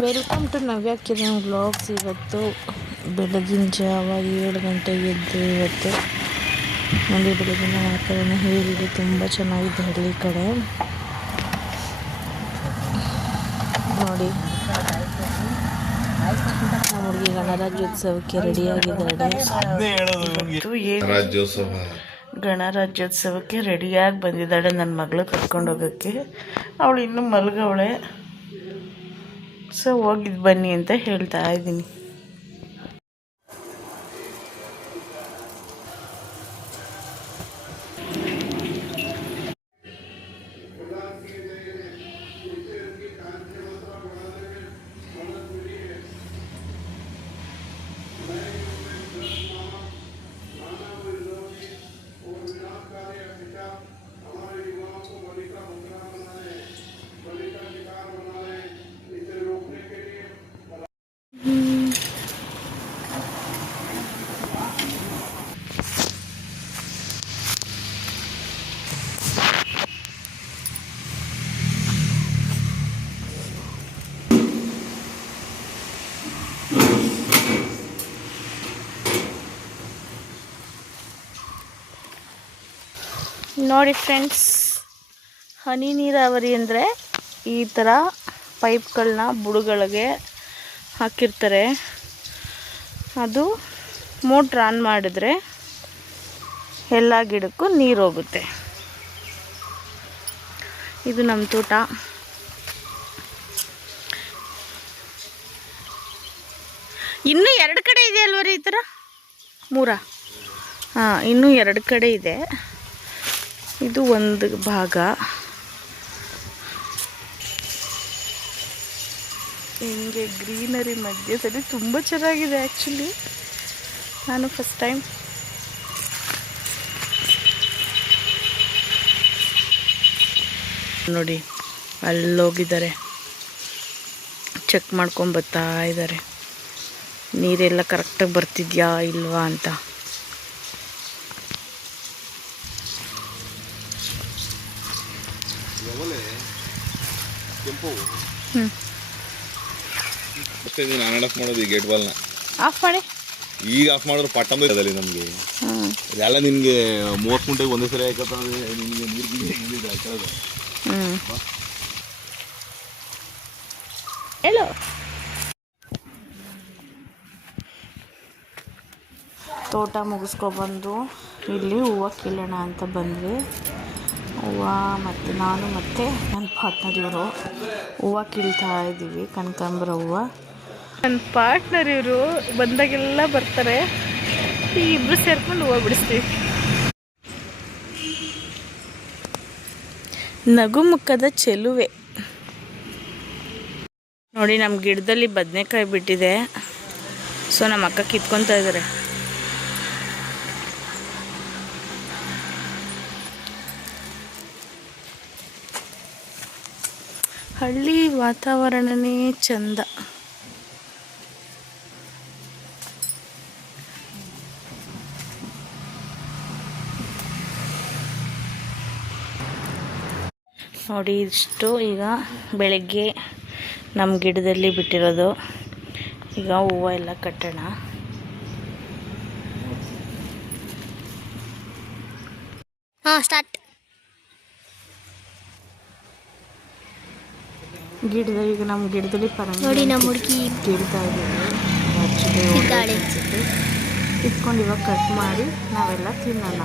Welcome to Navya Kiran vlogs. ಇವತ್ತು ಬೆಳಗಿನ ಜಾವ 7 ಗಂಟೆಗೆ ಎದ್ದು ಇವತ್ತು ನೋಡಿ ಬೆಳಗಿನ ವಾತಾವರಣ ಹೇಗಿದೆ. ತುಂಬ ಚೆನ್ನಾಗಿದೆ ಹಳ್ಳಿ ಕಡೆ ನೋಡಿ. ನಮ್ಮ ಹುಡುಗಿ ಗಣರಾಜ್ಯೋತ್ಸವಕ್ಕೆ ರೆಡಿಯಾಗಿದ್ದಾಳೆ. ಗಣರಾಜ್ಯೋತ್ಸವಕ್ಕೆ ರೆಡಿಯಾಗಿ ಬಂದಿದ್ದಾಳೆ ನನ್ನ ಮಗಳು ಕರ್ಕೊಂಡು ಹೋಗೋಕ್ಕೆ. ಅವಳು ಇನ್ನೂ ಮಲಗವಳೆ. ಸೊ ಹೋಗಿದ್ದು ಬನ್ನಿ ಅಂತ ಹೇಳ್ತಾ ಇದ್ದೀನಿ. ನೋಡಿ ಫ್ರೆಂಡ್ಸ್, ಹನಿ ನೀರಾವರಿ ಅಂದರೆ ಈ ಥರ ಪೈಪ್ಗಳನ್ನ ಬುಡಗಳಿಗೆ ಹಾಕಿರ್ತಾರೆ. ಅದು ಮೋಟ್ರ್ ಆನ್ ಮಾಡಿದ್ರೆ ಎಲ್ಲ ಗಿಡಕ್ಕೂ ನೀರು ಹೋಗುತ್ತೆ. ಇದು ನಮ್ಮ ತೋಟ. ಇನ್ನೂ 2 ಕಡೆ ಇದೆ ಅಲ್ವ ರೀ? ಈ ಥರ 3 ಹಾಂ, ಇನ್ನೂ 2 ಕಡೆ ಇದೆ. ಇದು ಒಂದು ಭಾಗ. ಹಿಂಗೆ ಗ್ರೀನರಿ ಮಧ್ಯದಲ್ಲಿ ತುಂಬ ಚೆನ್ನಾಗಿದೆ. ಆ್ಯಕ್ಚುಲಿ ನಾನು ಫಸ್ಟ್ ಟೈಮ್ ನೋಡಿ ಅಲ್ಲೋಗಿದ್ದಾರೆ, ಚೆಕ್ ಮಾಡ್ಕೊಂಡು ಬರ್ತಾ ಇದ್ದಾರೆ ನೀರೆಲ್ಲ ಕರೆಕ್ಟಾಗಿ ಬರ್ತಿದ್ಯಾ ಇಲ್ವಾ ಅಂತ. ಆಫ್ ಮಾಡೋದು ಗೇಟ್ ಬಾಲ್ನ ಆಫ್ ಮಾಡಿ. ಈಗ ಆಫ್ ಮಾಡಿದ್ರೆ ಪಟ್ಟಂದು ಇರೋದಲ್ಲಿ ನಮಗೆ ಇದೆಲ್ಲ ನಿನ್ಗೆ 30 ಗುಂಟೆಗೆ ಒಂದೇ ಸರಿ ಆಯ್ಕತ್ತಂದ್ರೆ ನಿಮಗೆ ನೀರು ಹಾಕೋದು. ಹೇಳು. ತೋಟ ಮುಗಿಸ್ಕೊಬಂದು ಇಲ್ಲಿ ಹೂವು ಕೀಳೋಣ ಅಂತ ಬಂದ್ವಿ. ಹೂವು ಮತ್ತು ನಾನು ಮತ್ತು ನನ್ನ ಪಾರ್ಟ್ನರ್ ಇವರು ಹೂವು ಕೀಳ್ತಾ ಇದ್ದೀವಿ. ಕನಕಾಂಬರ ಹೂವು. ನನ್ನ ಪಾರ್ಟ್ನರ್ ಇವರು ಬಂದಾಗೆಲ್ಲ ಬರ್ತಾರೆ. ಈ ಇಬ್ಬರು ಸೇರ್ಕೊಂಡು ಹೂವು ಬಿಡಿಸ್ತೀವಿ. ನಗುಮುಖದ ಚೆಲುವೆ ನೋಡಿ. ನಮ್ಮ ಗಿಡದಲ್ಲಿ ಬದನೆಕಾಯಿ ಬಿಟ್ಟಿದೆ. ಸೊ ನಮ್ಮ ಅಕ್ಕ ಕಿತ್ಕೊತಾ ಇದ್ದಾರೆ. ಹಳ್ಳಿ ವಾತಾವರಣನೇ ಚಂದ. ನೋಡಿ ಇಷ್ಟು ಈಗ ಬೆಳಗ್ಗೆ ನಮ್ಮ ಗಿಡದಲ್ಲಿ ಬಿಟ್ಟಿರೋದು. ಈಗ ಹೂವು ಎಲ್ಲ ಕಟ್ಟೋಣ. ಸ್ಟಾರ್ಟ್. ಗಿಡದಲ್ಲಿ ಈಗ ನಮ್ಮ ಗಿಡದಲ್ಲಿ ನೋಡಿ ನಮ್ಮ ಹುಡುಗಿ ಗಿಡ್ತಾ ಇದ್ದೀವಿ. ಇಟ್ಕೊಂಡು ಇವಾಗ ಕಟ್ ಮಾಡಿ ನಾವೆಲ್ಲ ತಿನ್ನೋಣ.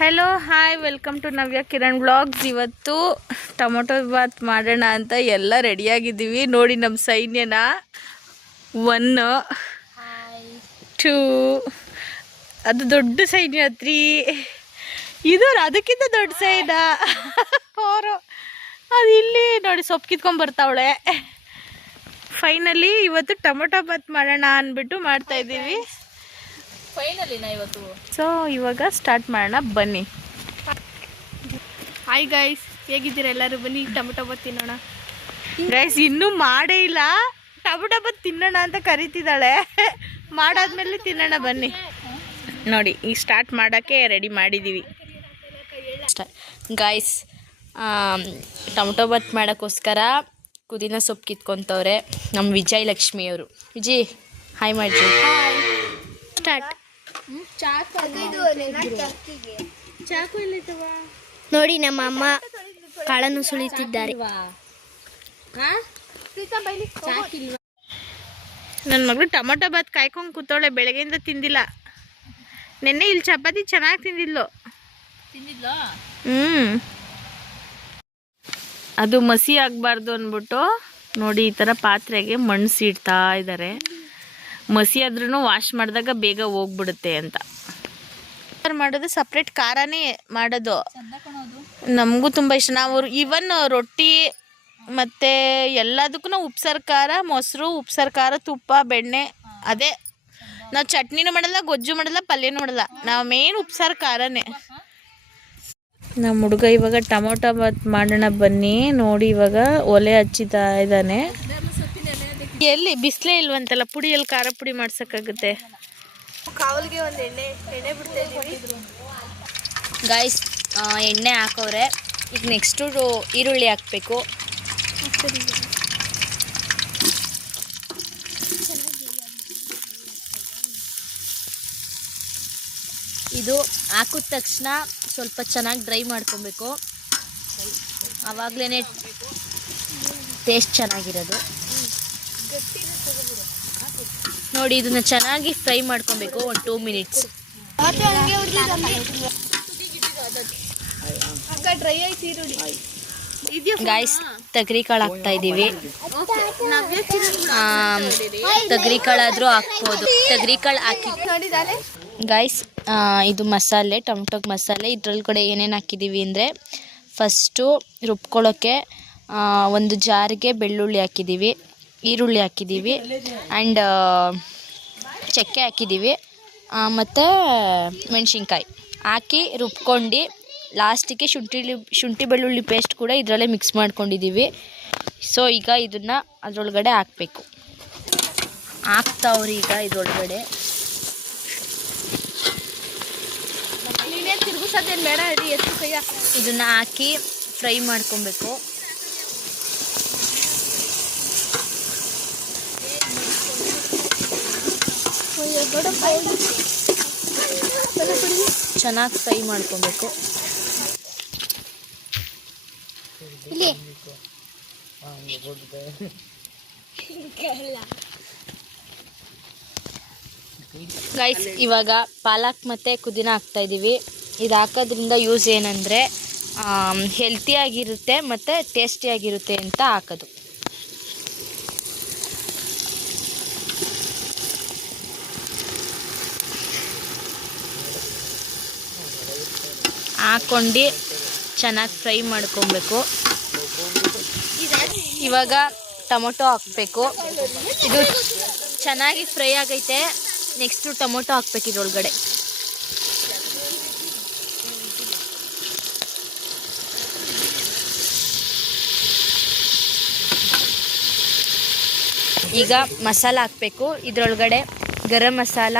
Hello hi, welcome to Navya Kiran vlogs. ಇವತ್ತು ಟೊಮೊಟೊ ಬಾತ್ ಮಾಡೋಣ ಅಂತ ಎಲ್ಲ ರೆಡಿಯಾಗಿದ್ದೀವಿ. ನೋಡಿ ನಮ್ಮ ಸೈನ್ಯನ 1 2 ಅದು ದೊಡ್ಡ ಸೈನ್ಯ 3 ಇದು ಅದಕ್ಕಿಂತ ದೊಡ್ಡ ಸೈನ್ಯ 4 ಅದು ಇಲ್ಲಿ ನೋಡಿ ಸೊಪ್ಪು ಕಿತ್ಕೊಂಡ್ ಬರ್ತಾವಳೆ. ಫೈನಲಿ ಇವತ್ತು ಟೊಮೊಟೊ ಬಾತ್ ಮಾಡೋಣ ಅಂದ್ಬಿಟ್ಟು ಮಾಡ್ತಾ ಇದ್ದೀವಿ. ಇವತ್ತು ಸೊ ಇವಾಗ ಸ್ಟಾರ್ಟ್ ಮಾಡೋಣ ಬನ್ನಿ. ಹಾಯ್ ಗೈಸ್, ಹೇಗಿದ್ದೀರಾ ಎಲ್ಲರೂ? ಬನ್ನಿ ಟೊಮೊಟೊ ಬಾತ್ ತಿನ್ನೋಣ. ಗೈಸ್ ಇನ್ನೂ ಮಾಡೇ ಇಲ್ಲ, ಟೊಮೊಟೊ ಬಾತ್ ತಿನ್ನೋಣ ಅಂತ ಕರಿತಿದ್ದಾಳೆ. ಮಾಡಾದ್ಮೇಲೆ ತಿನ್ನೋಣ ಬನ್ನಿ. ನೋಡಿ ಈಗ ಸ್ಟಾರ್ಟ್ ಮಾಡೋಕ್ಕೆ ರೆಡಿ ಮಾಡಿದ್ದೀವಿ. ಗೈಸ್ ಟೊಮೊಟೊ ಬಾತ್ ಮಾಡೋಕ್ಕೋಸ್ಕರ ಪುದೀನ ಸೊಪ್ಪು ಕಿತ್ಕೊತವ್ರೆ ನಮ್ಮ ವಿಜಯ್ ಲಕ್ಷ್ಮಿಯವರು. ವಿಜಯ್ ಹಾಯ್ ಮಾಡಿ ಸ್ಟಾರ್ಟ್. ನೋಡಿ ನಮ್ಮ ಅಮ್ಮ ಕಾಳನ್ನು ಸುಳಿತಿದ್ದಾರೆ. ನನ್ನ ಮಗಳು ಟೊಮೊಟೊ ಬಾತ್ ಕಾಯ್ಕೊಂಡು ಕೂತವಳೆ, ಬೆಳಗ್ಗೆಯಿಂದ ತಿಂದಿಲ್ಲ. ನೆನ್ನೆ ಇಲ್ಲಿ ಚಪಾತಿ ಚೆನ್ನಾಗಿ ತಿಂದಿದ್ಲು. ಅದು ಮಸಿ ಆಗಬಾರ್ದು ಅಂದ್ಬಿಟ್ಟು ನೋಡಿ ಈ ಥರ ಪಾತ್ರೆಗೆ ಮಣ್ಣಿಸಿ ಇಡ್ತಾ ಇದ್ದಾರೆ. ಮಸಿ ಆದ್ರೂ ವಾಶ್ ಮಾಡಿದಾಗ ಬೇಗ ಹೋಗ್ಬಿಡುತ್ತೆ ಅಂತ ಮಾಡೋದು. ಸಪ್ರೇಟ್ ಖಾರನೇ ಮಾಡೋದು ನಮಗೂ ತುಂಬ ಇಷ್ಟ. ನಾವು ಈವನ್ ರೊಟ್ಟಿ ಮತ್ತು ಎಲ್ಲದಕ್ಕೂ ನಾವು ಉಪ್ಸಾರು ಖಾರ, ಮೊಸರು, ಉಪ್ಸಾರು ಖಾರ, ತುಪ್ಪ, ಬೆಣ್ಣೆ, ಅದೇ ನಾವು ಚಟ್ನಿನೂ ಮಾಡಲ್ಲ, ಗೊಜ್ಜು ಮಾಡಲ್ಲ, ಪಲ್ಯನೂ ಮಾಡಲ್ಲ. ನಾವು ಮೇನ್ ಉಪ್ಸಾರು ಖಾರನೇ. ನಮ್ಮ ಹುಡುಗ ಇವಾಗ ಟೊಮೊಟೊ ಬಾತ್ ಮಾಡೋಣ ಬನ್ನಿ. ನೋಡಿ ಇವಾಗ ಒಲೆ ಹಚ್ಚಿತಾ ಇದ್ದಾನೆ. ಎಲ್ಲಿ ಬಿಸಿಲೇ ಇಲ್ವಂತಲ್ಲ, ಪುಡಿಯಲ್ಲಿ ಖಾರ ಪುಡಿ ಮಾಡ್ಸೋಕ್ಕಾಗುತ್ತೆ. ಕಾವಲಿಗೆ ಒಂದು ಎಣ್ಣೆ ಬಿಡ್ತಾ ಇದ್ದೀವಿ. ಗಾಯ್ಸ್ ಎಣ್ಣೆ ಹಾಕವ್ರೆ. ಈಗ ನೆಕ್ಸ್ಟು ಈರುಳ್ಳಿ ಹಾಕಬೇಕು. ಇದು ಹಾಕಿದ ತಕ್ಷಣ ಸ್ವಲ್ಪ ಚೆನ್ನಾಗಿ ಡ್ರೈ ಮಾಡ್ಕೊಬೇಕು, ಆವಾಗಲೇ ಟೇಸ್ಟ್ ಚೆನ್ನಾಗಿರೋದು. ನೋಡಿ ಇದನ್ನು ಚೆನ್ನಾಗಿ ಫ್ರೈ ಮಾಡ್ಕೊಬೇಕು ಒಂದು 2 ಮಿನಿಟ್ಸ್. ಗಾಯ್ಸ್ ತಗರಿ ಕಾಳು ಹಾಕ್ತಾ ಇದ್ದೀವಿ. ತಗರಿ ಕಾಳಾದರೂ ಹಾಕ್ಬೋದು, ತಗರಿ ಕಾಳು ಹಾಕಿ. ಗಾಯ್ಸ್ ಇದು ಮಸಾಲೆ, ಟೊಮೊಟೊ ಮಸಾಲೆ. ಇದ್ರೊಳಗಡೆ ಏನೇನು ಹಾಕಿದ್ದೀವಿ ಅಂದರೆ, ಫಸ್ಟು ರುಬ್ಕೊಳ್ಳೋಕ್ಕೆ ಒಂದು ಜಾರಿಗೆ ಬೆಳ್ಳುಳ್ಳಿ ಹಾಕಿದ್ದೀವಿ, ಈರುಳ್ಳಿ ಹಾಕಿದ್ದೀವಿ, ಆ್ಯಂಡ್ ಚಕ್ಕೆ ಹಾಕಿದ್ದೀವಿ, ಮತ್ತು ಮೆಣಸಿನ್ಕಾಯಿ ಹಾಕಿ ರುಬ್ಕೊಂಡು ಲಾಸ್ಟಿಗೆ ಶುಂಠಿ ಬೆಳ್ಳುಳ್ಳಿ ಪೇಸ್ಟ್ ಕೂಡ ಇದರಲ್ಲೇ ಮಿಕ್ಸ್ ಮಾಡ್ಕೊಂಡಿದ್ದೀವಿ. ಸೊ ಈಗ ಇದನ್ನು ಅದರೊಳಗಡೆ ಹಾಕಬೇಕು. ಹಾಕ್ತಾವ್ರಿ ಈಗ ಇದರೊಳಗಡೆ. ಇದನ್ನು ಹಾಕಿ ಫ್ರೈ ಮಾಡ್ಕೊಬೇಕು. ಚೆನ್ನಾಗಿ ಫ್ರೈ ಮಾಡ್ಕೊಬೇಕು. ಗೈಸ್ ಇವಾಗ ಪಾಲಕ್ ಮತ್ತು ಪುದೀನ ಹಾಕ್ತಾ ಇದ್ದೀವಿ. ಇದು ಹಾಕೋದ್ರಿಂದ ಯೂಸ್ ಏನಂದರೆ ಹೆಲ್ತಿಯಾಗಿರುತ್ತೆ ಮತ್ತು ಟೇಸ್ಟಿಯಾಗಿರುತ್ತೆ ಅಂತ ಹಾಕೋದು. ಹಾಕ್ಕೊಂಡು ಚೆನ್ನಾಗಿ ಫ್ರೈ ಮಾಡ್ಕೊಬೇಕು. ಇವಾಗ ಟೊಮೊಟೊ ಹಾಕಬೇಕು. ಇದು ಚೆನ್ನಾಗಿ ಫ್ರೈ ಆಗೈತೆ. ನೆಕ್ಸ್ಟು ಟೊಮೊಟೊ ಹಾಕ್ಬೇಕು ಇದ್ರೊಳಗಡೆ. ಈಗ ಮಸಾಲ ಹಾಕಬೇಕು. ಇದರೊಳಗಡೆ ಗರಂ ಮಸಾಲ,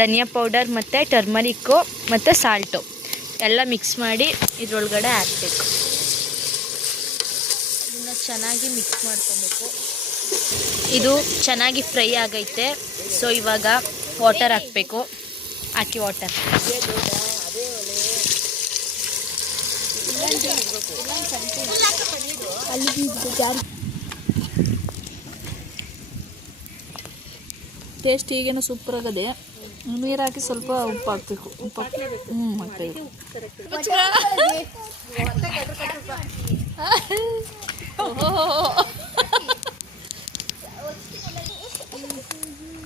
ಧನಿಯಾ ಪೌಡರ್ ಮತ್ತು ಟರ್ಮರಿಕ್ಕು ಮತ್ತು ಸಾಲ್ಟು ಎಲ್ಲ ಮಿಕ್ಸ್ ಮಾಡಿ ಇದರೊಳಗಡೆ ಹಾಕಬೇಕು. ಇದನ್ನು ಚೆನ್ನಾಗಿ ಮಿಕ್ಸ್ ಮಾಡ್ಕೊಬೇಕು. ಇದು ಚೆನ್ನಾಗಿ ಫ್ರೈ ಆಗೈತೆ. ಸೊ ಇವಾಗ ವಾಟರ್ ಹಾಕಬೇಕು. ಹಾಕಿ ವಾಟರ್ ಟೇಸ್ಟ್ ಈಗೇನು ಸೂಪರ್ ಆಗದೆ. ನೀರು ಹಾಕಿ ಸ್ವಲ್ಪ ಉಪ್ಪು ಹಾಕಬೇಕು. ಉಪ್ಪು ಹಾಕ್ತಾಯಿದ್ರು.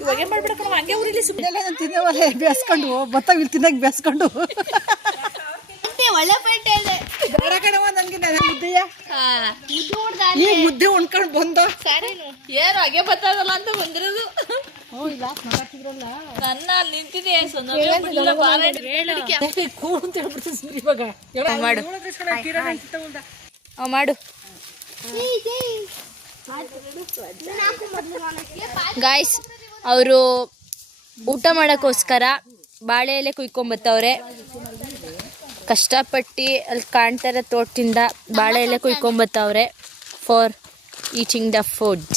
ಇವಾಗ ಏನು ಮಾಡ್ಬಿಡಕ್ಕ ಹಂಗೆ ಊರಿಲಿ ಸುಮ್ಮನೆ ತಿನ್ನವಲ್ಲೇ ಬೇಸ್ಕೊಂಡು ಭತ್ತ ತಿನ್ನಕ್ಕೆ ಬೇಸ್ಕೊಂಡು ಒಳ್ಳೆ ಪೇಟೆ ಈ ಮುದ್ದೆ ಉಣ್ಕೊಂಡು ಬಂದು ಏನು ಹಾಗೆ ಬರ್ತದಲ್ಲ ಅಂತ ಬಂದಿರೋದು. ನನ್ನ ಅಲ್ಲಿ ನಿಂತಿದೆ ಮಾಡು. ಗಾಯ್ಸ್, ಅವರು ಊಟ ಮಾಡೋಕ್ಕೋಸ್ಕರ ಬಾಳೆ ಎಲೆ ಕುಯ್ಕೊಂಬತ್ತವ್ರೆ. ಕಷ್ಟಪಟ್ಟು ಅಲ್ಲಿ ಕಾಣ್ತಾರೆ ತೋಟದಿಂದ ಬಾಳೆ ಎಲೆ ಕುಯ್ಕೊಂಬತ್ತವ್ರೆ for eating the food.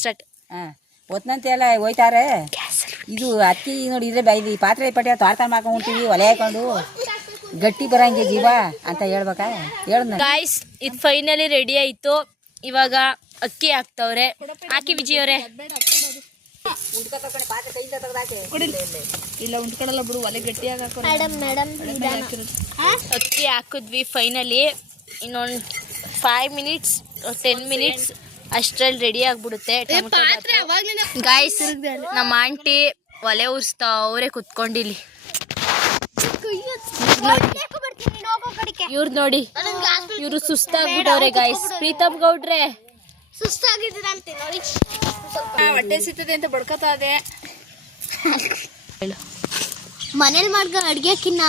Start. ಒತ್ತಂತೆ ಎಲ್ಲ ಹೋಯ್ತಾರೆ. ಇದು ಅಕ್ಕಿ ನೋಡಿ ಇದ್ರೆ ಬೈಲಿ ಪಾತ್ರೆ ಪಟ್ಟೆ ತಾಡ್ತಾನೆ ಮಾಡ್ಕೊಂಡ್ಬಿಡ್ತೀವಿ ಒಲೆ ಹಾಕೊಂಡು ಗಟ್ಟಿ ಬರಂಗೆ ಜೀವ ಅಂತ ಹೇಳ್ಬೇಕಾ ಹೇಳ್ದ. ಗಾಯ್ಸ್, ಇದು ಫೈನಲಿ ರೆಡಿ ಆಯಿತು. ಇವಾಗ ಅಕ್ಕಿ ಹಾಕ್ತವ್ರೆ. ಹಾಕಿ ವಿಜಯ್ ಅವರೇ. ಇಲ್ಲ ಉಂಟ್ಕೊಳ್ಳಲ್ಲ ಬಿಡು, ಒಲೆ ಗಟ್ಟಿಯಾಗಿ ಅಕ್ಕಿ ಹಾಕಿದ್ವಿ ಫೈನಲಿ. ಇನ್ನೊಂದು 5 ಮಿನಿಟ್ಸ್ 10 ಮಿನಿಟ್ಸ್ ಅಷ್ಟ್ರಲ್ಲಿ ರೆಡಿ ಆಗ್ಬಿಡುತ್ತೆ. ಗಾಯ್ಸ್, ನಮ್ಮ ಆಂಟಿ ಒಲೆ ಉರ್ಸ್ತಾವ್ರೆ ಕುತ್ಕೊಂಡಿಲ್ಲಿ. ಇವ್ರು ನೋಡಿ, ಇವ್ರು ಸುಸ್ತಾಗ್ಬಿಟ್ಟವ್ರೆ ಗಾಯ್ಸ್. ಪ್ರೀತಮ್ ಗೌಡ್ರೆ ಸುಸ್ತಾಗಿದ್ದೀರಂತೆ ನೋಡಿ. ಹೊಟ್ಟೆ ಸಿಗ್ತದೆ ಅಂತ ಬಡ್ಕೋತಾ ಇದೆ. ಮನೇಲಿ ಮಾಡ್ಕೊ ಅಡ್ಗೆಕಿನ್ನ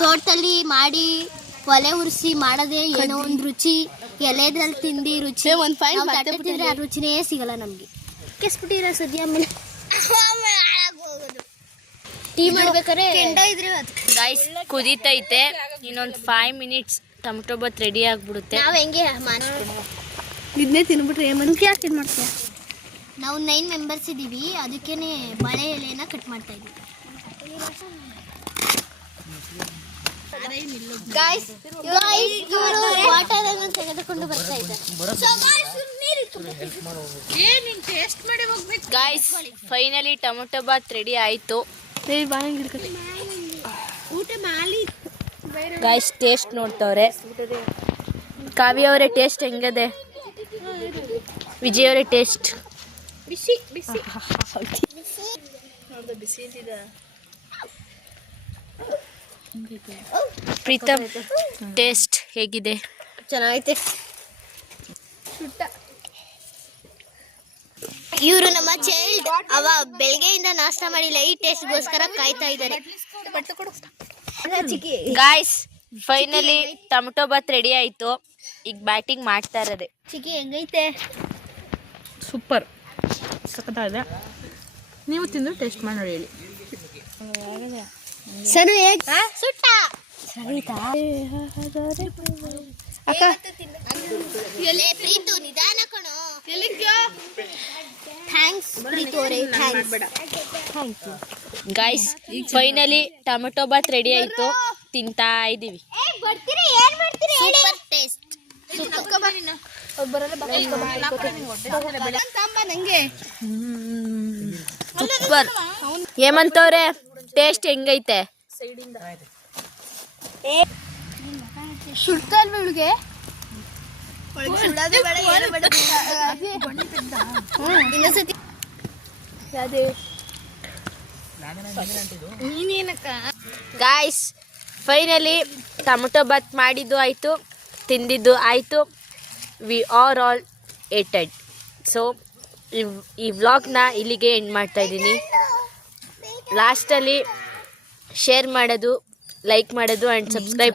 ತೋಟದಲ್ಲಿ ಮಾಡಿ ಒಲೆ ಉರಿಸಿ ಮಾಡೋದೇ ಏನೋ ಒಂದು ರುಚಿ. ಎಲೆದ್ರಲ್ಲಿ ತಿಂದು ರುಚಿ ತಿಂದ್ರೆ ಆ ರುಚಿನೇ ಸಿಗಲ್ಲ ನಮ್ಗೆ. ಕೆಸ್ಬಿಟ್ಟಿರೋ ಸುದ್ದಿ ಆಮೇಲೆ ಟೀ ಮಾಡ್ಬೇಕಾರೆ ಗಾಯ್ಸ್ ಕುದೀತೈತೆ. ಇನ್ನೊಂದು 5 ಮಿನಿಟ್ಸ್ ಟೊಮೊಟೊ ಬಾತ್ ರೆಡಿ ಆಗ್ಬಿಡುತ್ತೆ. ನಾವು ಹೆಂಗೆ ಇದನ್ನೇ ತಿನ್ಬಿಟ್ರೆ ಏಮನ್ಕೆ ಯಾಕೆ ಇದು ಮಾಡ್ತೀಯ? ನಾವು 9 ಮೆಂಬರ್ಸ್ ಇದ್ದೀವಿ, ಅದಕ್ಕೇನೆ ಬಾಳೆ ಎಲೆನ ಕಟ್ ಮಾಡ್ತಾ ಇದ್ದೀವಿ. ಗಾಯ್ಸ್ ವಾಟರ್ ಅನ್ನು ತೆಗೆದುಕೊಂಡು ಬರ್ತಾ ಇದ್ದಾರೆ. Guys, finally tomato bath ready ಆಯಿತು. ಗಾಯ್ಸ್, ಟೇಸ್ಟ್ ನೋಡ್ತವ್ರೆ. ಕಾವ್ಯ ಅವರೇ ಟೇಸ್ಟ್ ಹೆಂಗದೆ? ವಿಜಯ್ ಅವರೇ ಟೇಸ್ಟ್. ಪ್ರೀತಮ್ ಟೇಸ್ಟ್ ಹೇಗಿದೆ? ಚೆನ್ನಾಗೈತೆ. ಇವರು ನಮ್ಮ ಚೈಲ್ಡ್ ಅವ ಬೆಳಗ್ಗೆಯಿಂದ ನಾಷ್ಟ ಮಾಡಿಲ್ಲ, ಈ ಟೇಸ್ಟ್ಗೋಸ್ಕರ ಕಾಯ್ತಾ ಇದ್ದಾರೆ. Guys, finally tomato bath ready ಆಯಿತು. ಈಗ ಬ್ಯಾಟಿಂಗ್ ಮಾಡ್ತಾ ಇರೋದೆ. ಚಿಕ್ಕಿ ಹೆಂಗೈತೆ? ಸೂಪರ್, ಸಖತ್ತಾಗಿದೆ. ನೀವು ತಿಂದು ಟೇಸ್ಟ್ ಮಾಡಿ ನೋಡಿ ಹೇಳಿ. ಸನು ಸುಟ್ಟ ಅಕ್ಕ ಪ್ರೀತು ನಿಧಾನ ಕಣೋ. ಥ್ಯಾಂಕ್ಸ್ ಪ್ರೀತು ಅವರೇ, thanks. Guys, finally tomato bath ready ಆಯಿತು. ತಿಂತಾ ಇದ್ದೀವಿ. Super taste. ಸೂಪರ್. ಹೇಮಂತವ್ರೆ ಟೇಸ್ಟ್ ಹೆಂಗೈತೆ? ಸುಡ್ತಲ್ವಳಿಗೆ ಇನ್ನೊಂದ್ಸತಿ ಗಾಯ್ಸ್, ಫೈನಲಿ ಟೊಮೊಟೊ ಬಾತ್ ಮಾಡಿದ್ದು ಆಯಿತು, ತಿಂದಿದ್ದು ಆಯಿತು. We are all aided. So ಈ ವ್ಲಾಗ್ನ ಇಲ್ಲಿಗೆ ಎಂಡ್ ಮಾಡ್ತಾ ಇದ್ದೀನಿ. ಲಾಸ್ಟಲ್ಲಿ ಶೇರ್ ಮಾಡೋದು, ಲೈಕ್ ಮಾಡೋದು ಆ್ಯಂಡ್ ಸಬ್ಸ್ಕ್ರೈಬ್